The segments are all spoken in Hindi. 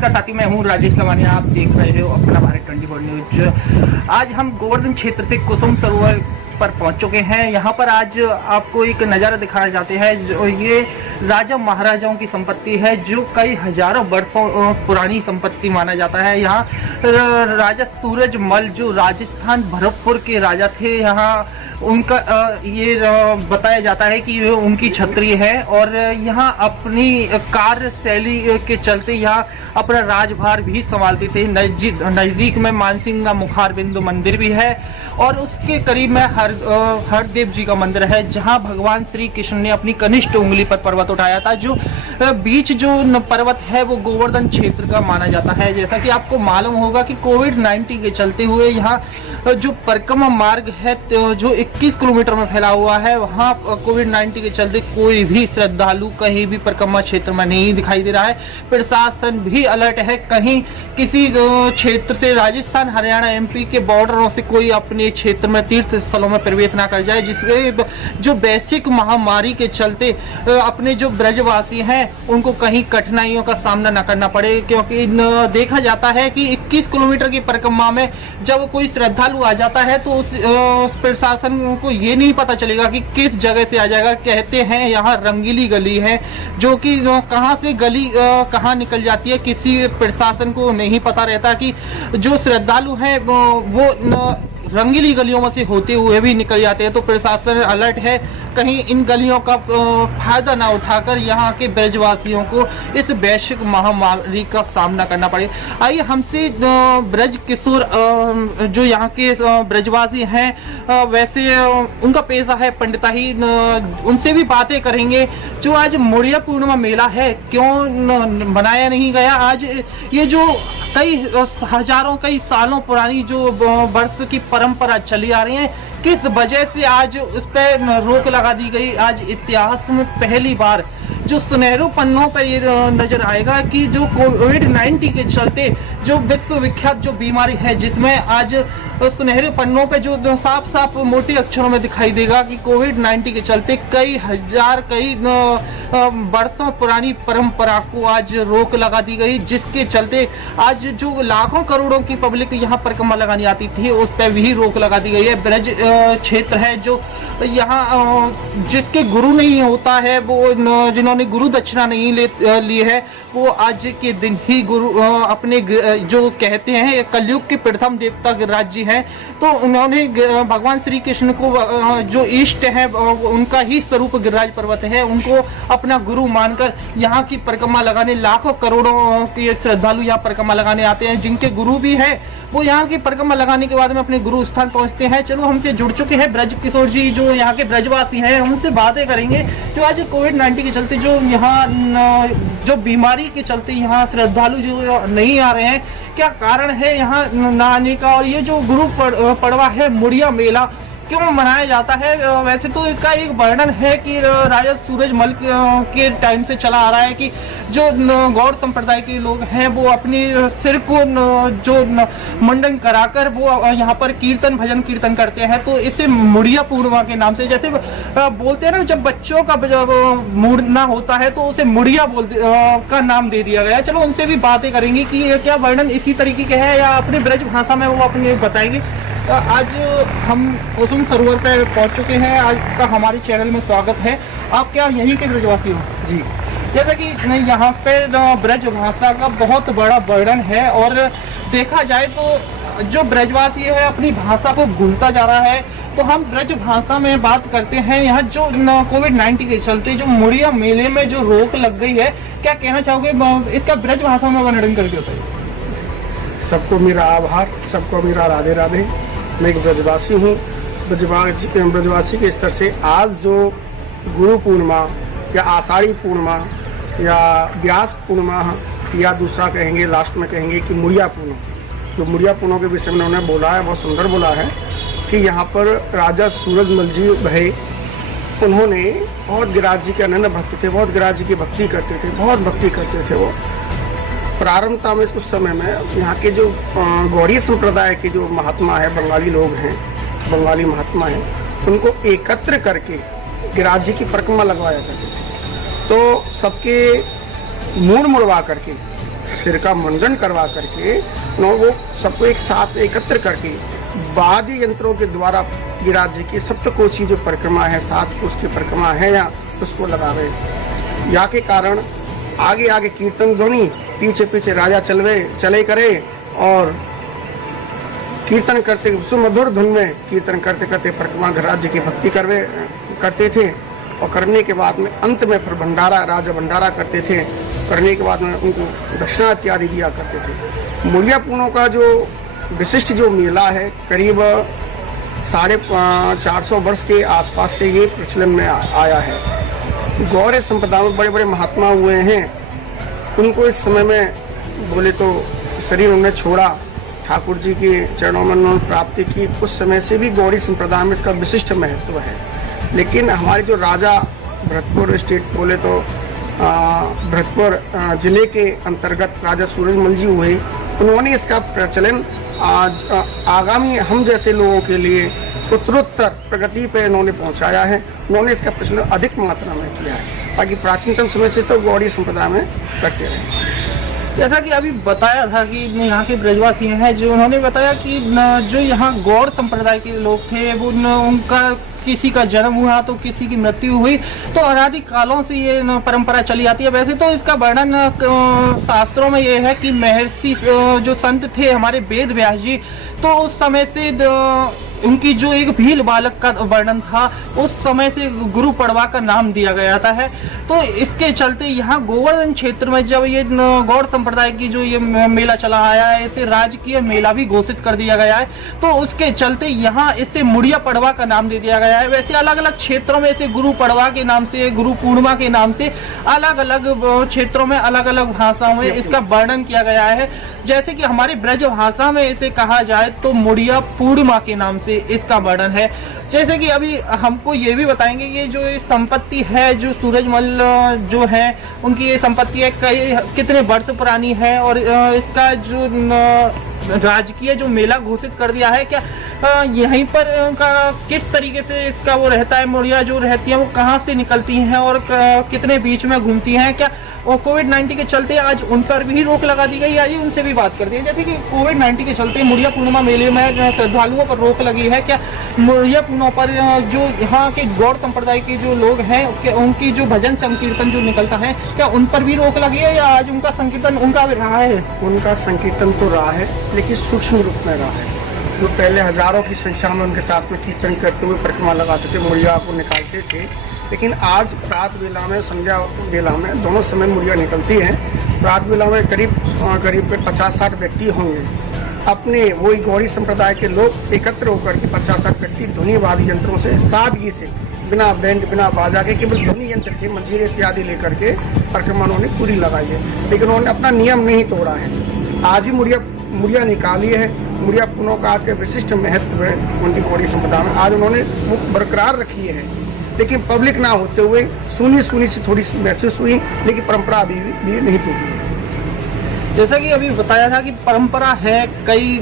नमस्कार साथी, मैं हूं राजेश लवानिया। आप देख रहे हो अपना भारत 24 न्यूज। आज हम गोवर्धन क्षेत्र से कुसुम सरोवर पर पहुंच चुके हैं। यहां पर आज आपको एक नज़ारा दिखाए जाते हैं। जो ये राजा महाराजाओं की संपत्ति है, जो कई हजारों वर्षों पुरानी संपत्ति माना जाता है। यहाँ राजा सूरजमल जो राजस्थान भरतपुर के राजा थे, यहाँ उनका ये बताया जाता है कि ये उनकी छत्री है और यहाँ अपनी कार्यशैली के चलते यहाँ अपना राजभार भी संभालते थे। नजदीक में मानसिंह मुखारबिंदु मंदिर भी है और उसके करीब में हरदेव जी का मंदिर है, जहाँ भगवान श्री कृष्ण ने अपनी कनिष्ठ उंगली पर पर्वत उठाया था। जो बीच जो पर्वत है वो गोवर्धन क्षेत्र का माना जाता है। जैसा कि आपको मालूम होगा कि कोविड-19 के चलते हुए यहाँ जो परिक्रमा मार्ग है जो 21 किलोमीटर में फैला हुआ है, वहाँ कोविड-19 के चलते कोई भी श्रद्धालु कहीं भी परिक्रमा क्षेत्र में नहीं दिखाई दे रहा है। प्रशासन भी अलर्ट है, कहीं किसी क्षेत्र से राजस्थान, हरियाणा, एमपी के बॉर्डरों से कोई अपने क्षेत्र में तीर्थ स्थलों में प्रवेश ना कर जाए, जिसके जो वैश्विक महामारी के चलते अपने जो ब्रजवासी हैं उनको कहीं कठिनाइयों का सामना न करना पड़े। क्योंकि देखा जाता है कि 21 किलोमीटर की परिक्रमा में जब कोई श्रद्धालु आ जाता है तो उस प्रशासन को ये नहीं पता चलेगा कि किस जगह से आ जाएगा। कहते हैं यहाँ रंगीली गली है, जो कि कहाँ से गली कहाँ निकल जाती है किसी प्रशासन को नहीं पता रहता कि जो श्रद्धालु हैं वो रंगीली गलियों में से होते हुए भी निकल जाते हैं। तो प्रशासन अलर्ट है, कहीं इन गलियों का फायदा ना उठाकर यहाँ के ब्रजवासियों को इस वैश्विक महामारी का सामना करना पड़े। आइए हमसे ब्रज किशोर जो यहाँ के ब्रजवासी हैं, वैसे उनका पेशा है पंडिताई, उनसे भी बातें करेंगे। जो आज मुड़िया पूर्णिमा मेला है क्यों बनाया नहीं गया, आज ये जो कई सालों पुरानी जो वर्ष की परंपरा चली आ रही है, किस वजह से आज उस पर रोक लगा दी गई। आज इतिहास में पहली बार जो सुनहरे पन्नों पर ये नजर आएगा कि जो कोविड-19 के चलते जो विश्व विख्यात जो बीमारी है, जिसमें आज सुनहरे पन्नों पे जो साफ साफ मोटे अक्षरों में दिखाई देगा कि कोविड-19 के चलते कई वर्षों पुरानी परंपरा को आज रोक लगा दी गई, जिसके चलते आज जो लाखों करोड़ों की पब्लिक यहाँ परिक्रमा लगानी आती थी उस पर भी रोक लगा दी गई है। ब्रज क्षेत्र है जो यहाँ जिसके गुरु नहीं होता है, वो जिन्होंने गुरु दक्षिणा नहीं ली है, वो आज के दिन ही गुरु अपने जो कहते हैं कलयुग के प्रथम देवता गिरिराज जी हैं, तो उन्होंने भगवान श्री कृष्ण को जो इष्ट है उनका ही स्वरूप गिरिराज पर्वत है, उनको अपना गुरु मानकर यहाँ की परिक्रमा लगाने लाखों करोड़ों के श्रद्धालु यहाँ परिक्रमा लगाने आते हैं। जिनके गुरु भी है वो यहाँ की परिक्रमा लगाने के बाद में अपने गुरु स्थान पहुँचते हैं। चलो हमसे जुड़ चुके हैं ब्रज किशोर जी जो यहाँ के ब्रजवासी हैं, उनसे बातें करेंगे। जो आज कोविड-19 के चलते जो यहाँ जो बीमारी के चलते यहाँ श्रद्धालु जो नहीं आ रहे हैं, क्या कारण है यहाँ न आने का, और ये जो गुरु पड़वा है मुड़िया मेला क्यों मनाया जाता है। वैसे तो इसका एक वर्णन है कि राजा सूरजमल के टाइम से चला आ रहा है कि जो गौड़ संप्रदाय के लोग हैं वो अपने सिर को जो मुंडन कराकर वो यहाँ पर कीर्तन भजन कीर्तन करते हैं, तो इसे मुड़िया पूर्णिमा के नाम से, जैसे बोलते हैं ना जब बच्चों का मुड़ना होता है तो उसे मुड़िया का नाम दे दिया गया। चलो उनसे भी बातें करेंगे कि क्या वर्णन इसी तरीके के है या अपने ब्रज भाषा में वो अपने बताएंगे। आज हम कुसुम सरोवर पर पहुंच चुके हैं। आज का हमारे चैनल में स्वागत है। आप क्या यहीं के ब्रजवासी हो? जी, जैसा कि यहाँ पे ब्रज भाषा का बहुत बड़ा वर्णन है और देखा जाए तो जो ब्रजवासी है अपनी भाषा को भूलता जा रहा है, तो हम ब्रज भाषा में बात करते हैं। यहाँ जो कोविड-19 के चलते जो मुड़िया मेले में जो रोक लग गई है, क्या कहना चाहोगे इसका ब्रज भाषा में वर्णन करके बताइए। सबको मेरा आभार, सबको मेरा राधे राधे। मैं एक ब्रजवासी हूँ। ब्रजवासी के स्तर से आज जो गुरु पूर्णिमा या आषाढ़ी पूर्णिमा या व्यास पूर्णिमा या दूसरा कहेंगे लास्ट में कहेंगे कि मुड़िया पूर्णिमा, जो मुड़िया पूर्णिमा के विषय में उन्होंने बोला है, बहुत सुंदर बोला है कि यहाँ पर राजा सूरजमल जी भय, उन्होंने बहुत गिरिराज जी के अनन्य भक्त थे, बहुत गिरिराज जी की भक्ति करते थे, बहुत भक्ति करते थे। वो प्रारंभता में उस समय में यहाँ के जो गौड़ीय संप्रदाय के जो महात्मा है, बंगाली लोग हैं, बंगाली महात्मा हैं, उनको एकत्र करके गिरिराज जी की परिक्रमा लगवाया करते थे। तो सबके मूड मुड़वा करके सिर का मुंडन करवा करके वो सबको एक साथ एकत्र करके वाद्य यंत्रों के द्वारा गिरिराज जी की सप्तकोशी जो परिक्रमा है, 7 कोश की परिक्रमा है या उसको लगावे। या के कारण आगे आगे कीर्तन ध्वनि, पीछे पीछे राजा चले करे और कीर्तन करते सुमधुर धुन में कीर्तन करते करते परिक्रमा गिरिराज जी की भक्ति करते थे। और करने के बाद में अंत में फिर भंडारा, राजा भंडारा करते थे। करने के बाद में उनको दक्षिणा इत्यादि दिया करते थे। मुड़िया पूर्णों का जो विशिष्ट जो मेला है, करीब 450 वर्ष के आसपास से ये प्रचलन में आया है। गौड़ संप्रदाय में बड़े बड़े महात्मा हुए हैं, उनको इस समय में बोले तो शरीर उन्होंने छोड़ा, ठाकुर जी के चरणों में उन्होंने प्राप्ति की। उस समय से भी गौड़ी संप्रदाय में इसका विशिष्ट महत्व है। लेकिन हमारे जो राजा भरतपुर स्टेट बोले तो भरतपुर जिले के अंतर्गत राजा सूरजमल जी हुए, उन्होंने इसका प्रचलन आज आगामी हम जैसे लोगों के लिए उत्तरोत्तर प्रगति पे इन्होंने पहुंचाया है। उन्होंने इसका प्रचलन अधिक मात्रा में किया है, बाकी प्राचीनतम समय से तो गौड़ी संप्रदाय में करते रहे। जैसा कि अभी बताया था कि यहाँ के ब्रजवासी हैं, जो उन्होंने बताया कि जो यहाँ गौड़ संप्रदाय के लोग थे वो उनका किसी का जन्म हुआ तो किसी की मृत्यु हुई, तो अनादि कालों से ये परंपरा चली आती है। वैसे तो इसका वर्णन शास्त्रों में ये है कि महर्षि जो संत थे हमारे वेद व्यास जी, तो उस समय से उनकी जो एक भील बालक का वर्णन था, उस समय से गुरु पड़वा का नाम दिया गया था है। तो इसके चलते यहाँ गोवर्धन क्षेत्र में जब ये गौड़ संप्रदाय की जो ये मेला चला आया है, इसे राजकीय मेला भी घोषित कर दिया गया है। तो उसके चलते यहाँ इसे मुड़िया पड़वा का नाम दे दिया गया है। वैसे अलग अलग क्षेत्रों में इसे गुरु पड़वा के नाम से, गुरु पूर्णिमा के नाम से अलग अलग क्षेत्रों में अलग अलग भाषाओं में इसका वर्णन किया गया है। जैसे कि हमारी ब्रज भाषा में इसे कहा जाए तो मुड़िया पूर्णिमा के नाम से इसका वर्णन है। जैसे कि अभी हमको ये भी बताएंगे, ये जो संपत्ति है जो सूरजमल जो है उनकी ये संपत्ति है कितने वर्ष पुरानी है, और इसका जो राजकीय जो मेला घोषित कर दिया है, क्या यहीं पर उनका किस तरीके से इसका वो रहता है, मुड़िया जो रहती है वो कहाँ से निकलती हैं और कितने बीच में घूमती हैं, क्या और कोविड-19 के चलते आज उन पर भी रोक लगा दी गई। आइए उनसे भी बात करते हैं। जैसे कि कोविड-19 के चलते मुड़िया पूर्णिमा मेले में श्रद्धालुओं पर रोक लगी है, क्या मुड़िया पूर्णिमा पर जो यहाँ के गौड़ संप्रदाय के जो लोग हैं उनकी जो भजन संकीर्तन जो निकलता है, क्या उन पर भी रोक लगी है या आज उनका संकीर्तन उनका भी रहा है? उनका संकीर्तन तो रहा है, लेकिन सूक्ष्म रूप में रहा है। जो पहले हजारों की संख्या में उनके साथ में कीर्तन करते हुए परिक्रमा लगाते थे, मुड़िया को निकालते थे, लेकिन आज रात बेला में, संध्या बेला में, दोनों समय मुड़िया निकलती है। रात बेला में करीब 50-60 व्यक्ति होंगे। अपने वही गौड़ी संप्रदाय के लोग एकत्र होकर के 50-60 व्यक्ति ध्वनि वाद्य यंत्रों से सादगी से, बिना बैंड बिना बाजा के, केवल ध्वनि यंत्र के मंजीरे इत्यादि लेकर के परिक्रमा उन्होंने पूरी लगाई है। लेकिन उन्होंने अपना नियम नहीं तोड़ा है। आज ही मुड़िया निकाली है। मुड़िया पुनों का आज का विशिष्ट महत्व है उनकी गौड़ी संप्रदाय में। आज उन्होंने मुख बरकरार रखी है, लेकिन पब्लिक ना होते हुए सुनी सी थोड़ी सी महसूस हुई, लेकिन परंपरा अभी भी नहीं टूटी। जैसा कि अभी बताया था कि परंपरा है, कई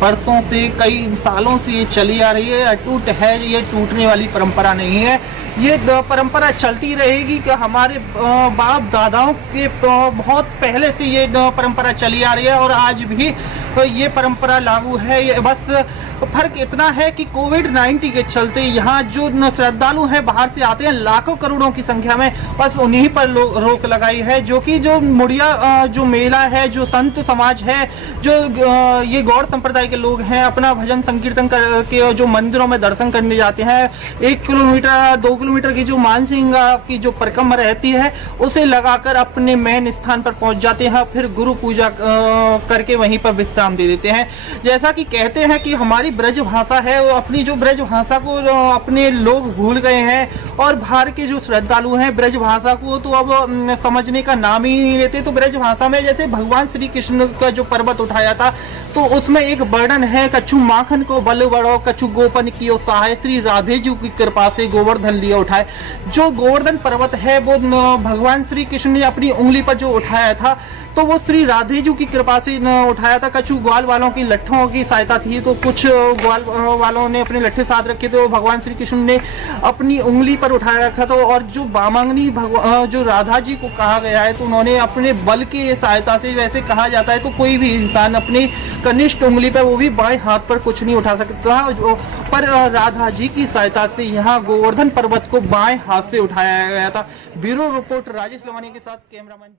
वर्षों से, कई सालों से ये चली आ रही है, अटूट है, ये टूटने वाली परंपरा नहीं है। ये परंपरा चलती रहेगी कि हमारे बाप दादाओं के बहुत पहले से ये परंपरा चली आ रही है और आज भी ये परंपरा लागू है। ये बस फर्क इतना है कि कोविड-19 के चलते यहाँ जो श्रद्धालु हैं बाहर से आते हैं लाखों करोड़ों की संख्या में, बस उन्हीं पर रोक लगाई है। जो कि जो मुड़िया जो मेला है, जो संत समाज है, जो ये गौड़ संप्रदाय के लोग हैं, अपना भजन संकीर्तन करके जो मंदिरों में दर्शन करने जाते हैं, 1 किलोमीटर 2 किलोमीटर की जो मानसिंह की जो परिक्रमा रहती है उसे लगाकर अपने मेन स्थान पर पहुंच जाते हैं, फिर गुरु पूजा करके वहीं पर विश्राम दे देते हैं। जैसा कि कहते हैं कि हमारी ब्रज भाषा है, वो अपनी जो ब्रज भाषा को अपने लोग भूल गए हैं और बाहर के जो श्रद्धालु हैं ब्रज भाषा को तो अब समझने का नाम ही नहीं लेते। तो ब्रज भाषा में जैसे भगवान श्री कृष्ण का जो पर्वत उठाया था, तो उसमें एक वर्णन है, कछु माखन को बल बड़ो, कछु गोपन की सहाय, श्री राधे जी की कृपा से गोवर्धन लिया उठाए। जो गोवर्धन पर्वत है वो भगवान श्री कृष्ण ने अपनी उंगली पर जो उठाया था, तो वो श्री राधे जी की कृपा से न उठाया था। कछु ग्वाल वालों की लट्ठों की सहायता थी, तो कुछ ग्वाल वालों ने अपने लट्ठे साथ रखे थे, तो भगवान श्री कृष्ण ने अपनी उंगली पर उठाया रखा था। और जो बामांगनी जो राधा जी को कहा गया है, तो उन्होंने अपने बल की सहायता से, वैसे कहा जाता है तो कोई भी इंसान अपनी कनिष्ठ उंगली पर, वो भी बाएं हाथ पर कुछ नहीं उठा सकता, पर राधा जी की सहायता से यहाँ गोवर्धन पर्वत को बाएं हाथ से उठाया गया था। ब्यूरो रिपोर्ट राजेश लवानी के साथ कैमरामैन।